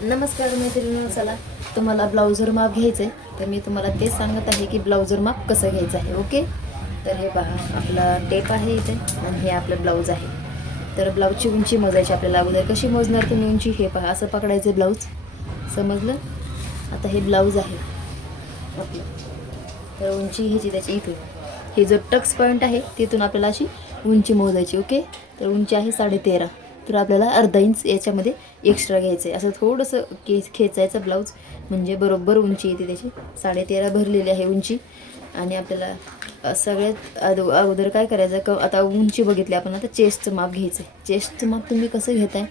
नमस्कार मैत्रिणींनो, चला तुम्हाला ब्लाउजर माप घ्यायचं आहे तर मी तुम्हाला तेच सांगत आहे की ब्लाउजर माप कसं घ्यायचं आहे. ओके, तर हे पहा, आपला टेप आहे इथे आणि हे आपलं ब्लाऊज आहे. तर ब्लाऊजची उंची मोजायची आपल्याला. अगोदर कशी मोजणार तुम्ही उंची? हे पहा, असं पकडायचं ब्लाऊज, समजलं? आता हे ब्लाऊज आहे आपलं, तर उंची घ्यायची त्याची इथून. हे जो टक्स पॉईंट आहे तिथून आपल्याला अशी उंची मोजायची. ओके, तर उंची आहे 13.5. तर आपल्याला अर्धा इंच याच्यामध्ये एक्स्ट्रा घ्यायचं आहे. असं थोडंसं खेचायचं ब्लाऊज, म्हणजे बरोबर उंची येते त्याची. 13.5 भरलेली आहे उंची. आणि आपल्याला सगळ्यात अगोदर काय करायचं, आता उंची बघितली आपण, आता चेस्टचं माप घ्यायचं आहे. चेस्टचं माप तुम्ही कसं घेताय,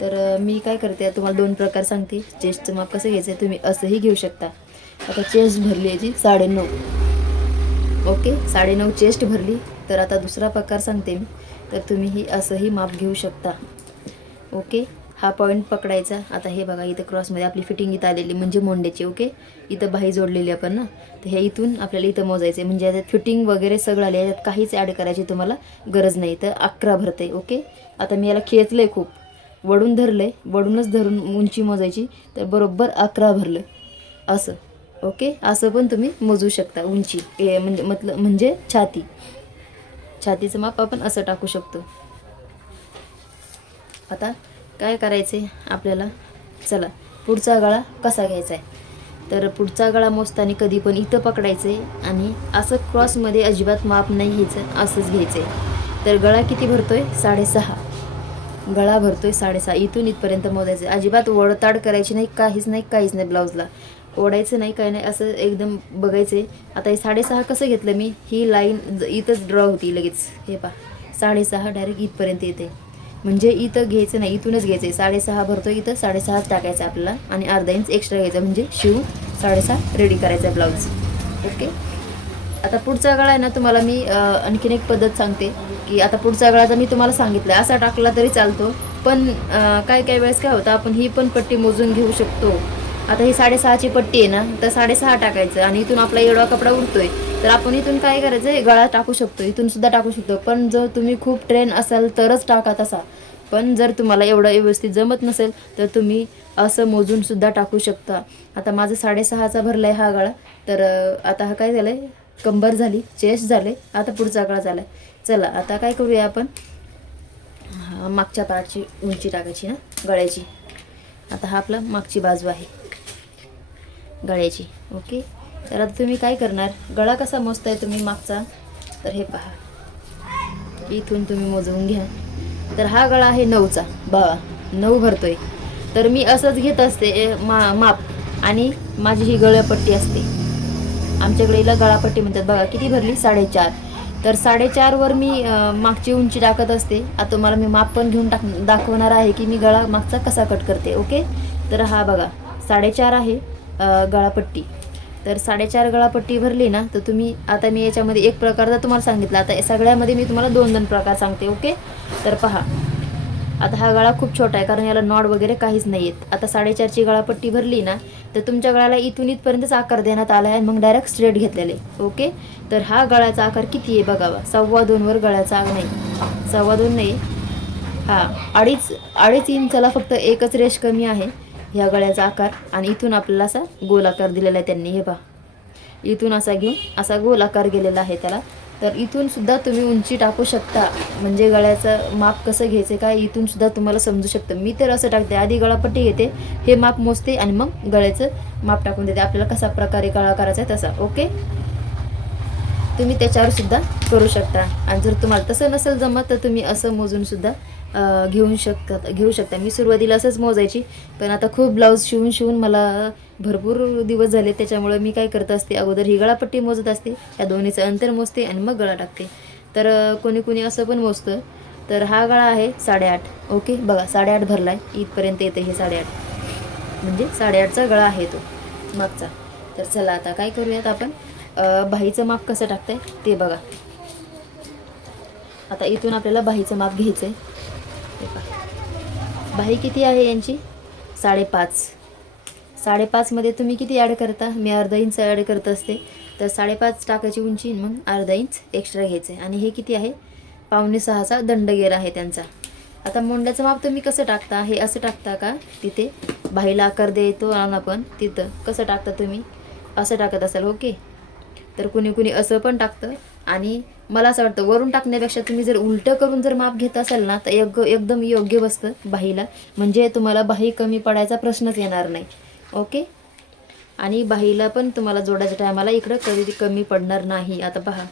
तर मी काय करते तुम्हाला 2 प्रकार सांगते. चेस्टचं माप कसं घ्यायचं आहे, तुम्ही असंही घेऊ शकता. आता चेस्ट भरली याची 9.5. ओके, 9.5 चेस्ट भरली. तर आता दुसरा प्रकार सांगते मी, तर तुम्ही ही असंही माप घेऊ शकता. ओके, हा पॉईंट पकडायचा. आता हे बघा, इथं क्रॉसमध्ये आपली फिटिंग इथं आलेली म्हणजे मोंड्याची. ओके, इथं बाही जोडलेली आपण ना, तर हे इथून आपल्याला इथं मोजायचं आहे. म्हणजे याच्यात फिटिंग वगैरे सगळं आले, याच्यात काहीच ॲड करायची तुम्हाला गरज नाही. तर 11 भरते. ओके, आता मी याला खेचलं आहे खूप, वडून धरलं आहे, वडूनच धरून उंची मोजायची. तर बरोबर 11 भरलं असं. ओके, असं पण तुम्ही मोजू शकता उंची. म्हणजे छातीचं माप आपण असं टाकू शकतो. आता काय करायचं आहे आपल्याला, चला पुढचा गळा कसा घ्यायचा आहे. तर पुढचा गळा मोजताना कधी पण इथं पकडायचं आहे आणि असं क्रॉसमध्ये अजिबात माप नाही घ्यायचं, असंच घ्यायचं आहे. तर गळा किती भरतोय? 6.5. गळा भरतोय 6.5. इथून इथपर्यंत मोजायचं. अजिबात वडताड करायची नाही, काहीच नाही ब्लाऊजला. ओढायचं नाही, काही नाही, असं एकदम बघायचं आहे. आता हे 6.5 कसं घेतलं मी, ही लाईन इथंच ड्रॉ होती लगेच. हे पहा, 6.5 डायरेक्ट इथपर्यंत येते. म्हणजे इथं घ्यायचं नाही, इथूनच घ्यायचं आहे. 6.5 भरतो, इथं 6.5 टाकायचं आपल्याला आणि अर्धा इंच एक्स्ट्रा घ्यायचा, म्हणजे शिवून 6.5 रेडी करायचा ब्लाऊज. ओके, आता पुढचा गळा आहे ना, तुम्हाला मी आणखीन एक पद्धत सांगते. की आता पुढचा गळा जर मी तुम्हाला सांगितलं असा टाकला तरी चालतो, पण काही वेळेस काय होतं, आपण ही पण पट्टी मोजून घेऊ शकतो. आता ही 6.5ची पट्टी आहे ना, तर 6.5 टाकायचं आणि इथून आपला एवढा कपडा उरतोय, तर आपण इथून काय करायचं, गळा टाकू शकतो, इथून सुद्धा टाकू शकतो. पण जर तुम्ही खूप ट्रेन असाल तरच टाका तसा. पण जर तुम्हाला एवढं व्यवस्थित जमत नसेल तर तुम्ही असं मोजून सुद्धा टाकू शकता. आता माझं 6.5चा भरला आहे हा गळा. तर आता हा काय झालं आहे, कंबर झाली, चेस्ट झाले, आता पुढचा गळा झाला आहे. चला आता काय करूया आपण, मागच्या पार्टची उंची टाकायची ना गळ्याची. आता हा आपला मागची बाजू आहे गळ्याची. ओके, तर आता तुम्ही काय करणार, गळा कसा मोजताय तुम्ही मागचा, तर हे पहा, इथून तुम्ही मोजवून घ्या. तर हा गळा आहे 9चा, बघा 9 भरतोय. तर मी असंच घेत असते माप, आणि माझी ही गळ्यापट्टी असते. आमच्याकडे हिला गळापट्टी म्हणतात. बघा किती भरली, 4.5. तर 4.5वर मी मागची उंची टाकत असते. आता तुम्हाला मी माप पण घेऊन दाखवणार आहे की मी गळा मागचा कसा कट करते. ओके, तर हा बघा 4.5 आहे गळापट्टी. तर 4.5 गळापट्टी भरली ना, तर तुम्ही, आता मी याच्यामध्ये एक प्रकारचा तुम्हाला सांगितला, आता सगळ्यामध्ये मी तुम्हाला 2 प्रकार सांगते. ओके, तर पहा, आता हा गळा खूप छोटा आहे कारण याला नॉड वगैरे काहीच नाही आहेत. आता 4.5ची गळापट्टी भरली ना, तर तुमच्या गळ्याला इथून इथपर्यंतच आकार देण्यात आला आहे, मग डायरेक्ट स्ट्रेट घेतलेले. ओके, तर हा गळ्याचा आकार किती आहे बघावा, 2.25 गळ्याचा नाही, 2.25 नाही, हा 2.5 इंचाला फक्त एकच रेष कमी आहे ह्या गळ्याचा आकार. आणि इथून आपल्याला असा गोल आकार दिलेला आहे त्यांनी. हे पहा, इथून असा घेऊन असा गोल आकार गेलेला आहे त्याला. तर इथून सुद्धा तुम्ही उंची टाकू शकता, म्हणजे गळ्याचं माप कसं घ्यायचं काय इथून सुद्धा तुम्हाला समजू शकतं. मी तर असं टाकते, आधी गळापट्टी घेते, हे माप मोजते आणि मग गळ्याचं माप टाकून देते, आपल्याला कसा प्रकारे गळा करायचा आहे तसा. ओके, तुम्ही त्याच्यावर सुद्धा करू शकता. आणि जर तुम्हाला तसं नसेल जमत तर तुम्ही असं मोजून सुद्धा घेऊ शकता. मी सुरुवातीला असंच मोजायची, पण आता खूप ब्लाऊज शिवून मला भरपूर दिवस झाले, त्याच्यामुळे मी काय करत असते, अगोदर ही गळापट्टी मोजत असते, या दोन्हीचं अंतर मोजते आणि मग गळा टाकते. तर कोणी असं पण मोजतं. तर हा गळा आहे 8.5. ओके, बघा 8.5 भरला आहे, इथपर्यंत येते हे 8.5, म्हणजे 8.5चा गळा आहे तो मागचा. तर चला आता काय करूयात आपण, बाहीचं माप कसं टाकतंय ते बघा. आता इथून आपल्याला बाहीचं माप घ्यायचं आहे. बाही किती आहे यांची, 5.5. 5.5मध्ये तुम्ही किती ॲड करता, मी अर्धा इंच ॲड करत असते. तर 5.5 टाकायची उंची, मग अर्धा इंच एक्स्ट्रा घ्यायचं आहे. आणि हे किती आहे, 5.25चा दंडगेर आहे त्यांचा. आता मोंड्याचं माप तुम्ही कसं टाकता, हे असं टाकता का, तिथे बाहीला आकार देतो ना आपण तिथं कसं टाकता तुम्ही, असं टाकत असाल. ओके, तर कुणी कुणी असं पण टाकतं. आणि मला असं वाटतं वरून टाकण्यापेक्षा तुम्ही जर उलटं करून जर माप घेत असाल ना तर एकदम योग्य बसतं बाहीला. म्हणजे तुम्हाला बाही कमी पडायचा प्रश्नच येणार नाही. ओके, आणि बाहीला पण तुम्हाला जोडायच्या टायमाला इकडं कधी कमी पडणार नाही. आता पहा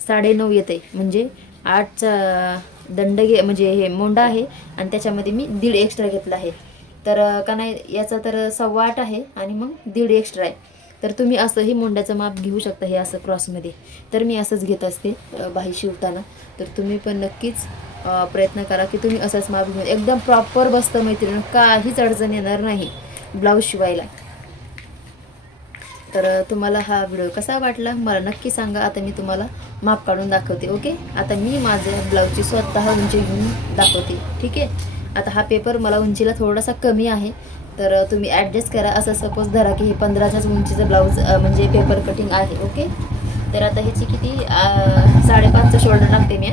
9.5 येते, म्हणजे 8चा दंड म्हणजे हे मोंडा आहे आणि त्याच्यामध्ये मी 1.5 एक्स्ट्रा घेतला आहे. तर का नाही याचा तर 8.25 आहे आणि मग 1.5 एक्स्ट्रा आहे. तर तुम्ही असंही मोंड्याचं माप घेऊ शकता, हे असं क्रॉसमध्ये. तर मी असंच घेत असते बाही शिवताना. तर तुम्ही पण नक्कीच प्रयत्न करा की तुम्ही असंच माप घेऊन एकदम प्रॉपर बसतं मैत्रिणी, काहीच अडचण येणार नाही ब्लाऊज शिवायला. तर तुम्हाला हा व्हिडिओ कसा वाटला मला नक्की सांगा. आता मी तुम्हाला माप काढून दाखवते. ओके, आता मी माझ्या ब्लाऊजची स्वतः उंची घेऊन दाखवते. ठीक आहे, आता हा पेपर मला उंचीला थोडासा कमी आहे, तर तुम्ही ॲडजस्ट करा. असं सपोज धरा की हे 15च्याच उंचीचं ब्लाऊज म्हणजे पेपर कटिंग आहे. ओके, तर आता ह्याची किती 5.5चं शोल्डर टाकते मी.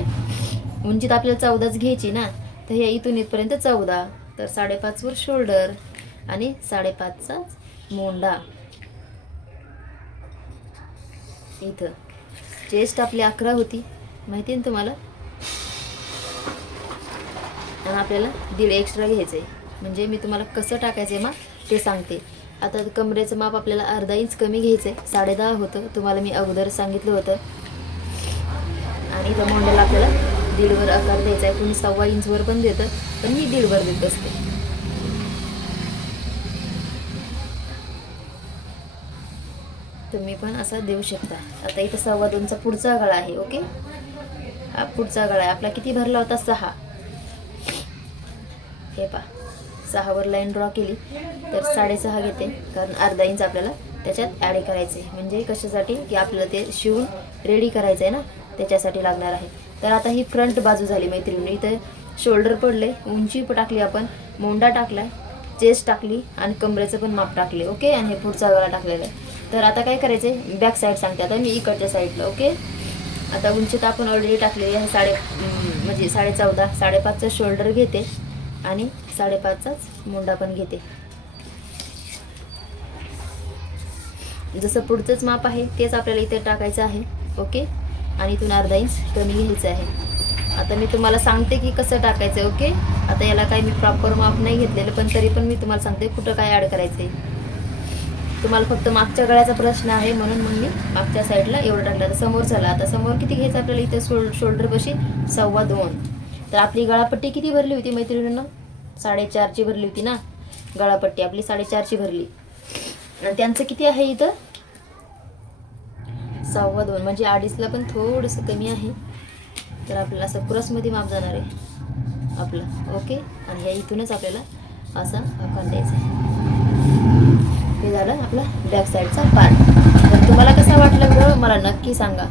उंचीत आपल्याला 14च घ्यायची ना, तर हे इथून इथपर्यंत 14, तर 5.5वर शोल्डर आणि 5.5चाच मोंडा. इथं चेस्ट आपली 11 होती माहिती आहे ना तुम्हाला, आणि आपल्याला 1.5 एक्स्ट्रा घ्यायचं आहे. म्हणजे मी तुम्हाला कसं टाकायचं आहे माप ते सांगते. आता कमरेचं माप आपल्याला अर्धा इंच कमी घ्यायचं आहे. 10.5 होतं तुम्हाला मी अगोदर सांगितलं होतं. आणि इथं मोंड्याला आपल्याला 1.5वर आकार द्यायचा आहे. कोणी 1.25 इंचवर पण देतं, पण मी 1.5वर देत असते. तुम्ही पण असा देऊ शकता. आता इथं 2.25चा पुढचा गळा आहे. ओके, हा पुढचा गळा आहे आपला. किती भरला होता 6. हे पहा 6वर लाईन ड्रॉ केली तर 6.5 घेते, कारण अर्धा इंच आपल्याला त्याच्यात ॲड करायचं आहे. म्हणजे कशासाठी की आपल्याला ते शिवून रेडी करायचं आहे ना, त्याच्यासाठी लागणार आहे. तर आता ही फ्रंट बाजू झाली मैत्रिणी. इथं शोल्डर पडले, उंची टाकली आपण, मोंडा टाकला, चेस्ट टाकली आणि कमरेचं पण माप टाकले. ओके, आणि हे पुढचा गळा टाकलेला आहे. तर आता काय करायचं आहे, बॅक साईड सांगते आता मी इकडच्या साईडला. ओके, आता उंचीत आपण ऑलरेडी टाकलेली आहे म्हणजे 14.5. 5.5चं शोल्डर घेते आणि 5.5चाच मोंडा पण घेते. जसं पुढचंच माप आहे तेच आपल्याला इथे टाकायचं आहे. ओके, आणि इथून अर्धा इंच कमी घ्यायचं आहे. आता मी तुम्हाला सांगते की कसं टाकायचं आहे. ओके, आता याला काही मी प्रॉपर माप नाही घेतलेलं, पण तरी पण मी तुम्हाला सांगते कुठं काय ॲड करायचं आहे. तुम्हाला फक्त मागच्या गळ्याचा प्रश्न आहे म्हणून मग मी मागच्या साईडला एवढं टाकलं. तर समोर चला, आता समोर किती घ्यायचं आपल्याला, इथे शोल्डर बशी 2.25. तर आपली गळापट्टी किती भरली होती मैत्रिणींना, 4.5ची भरली होती ना. गळापट्टी आपली 4.5ची भरली आणि त्यांचं किती आहे इथं 2.25, म्हणजे 2.5ला पण थोडंसं कमी आहे. तर आपल्याला असं क्रॉसमध्ये माप जाणार आहे आपलं. ओके, आणि या इथूनच आपल्याला असा आकार द्यायचा आहे. हे झालं आपला बॅक साईडचा पार्ट. तर तुम्हाला कसा वाटला व्हिडिओ मला नक्की सांगा.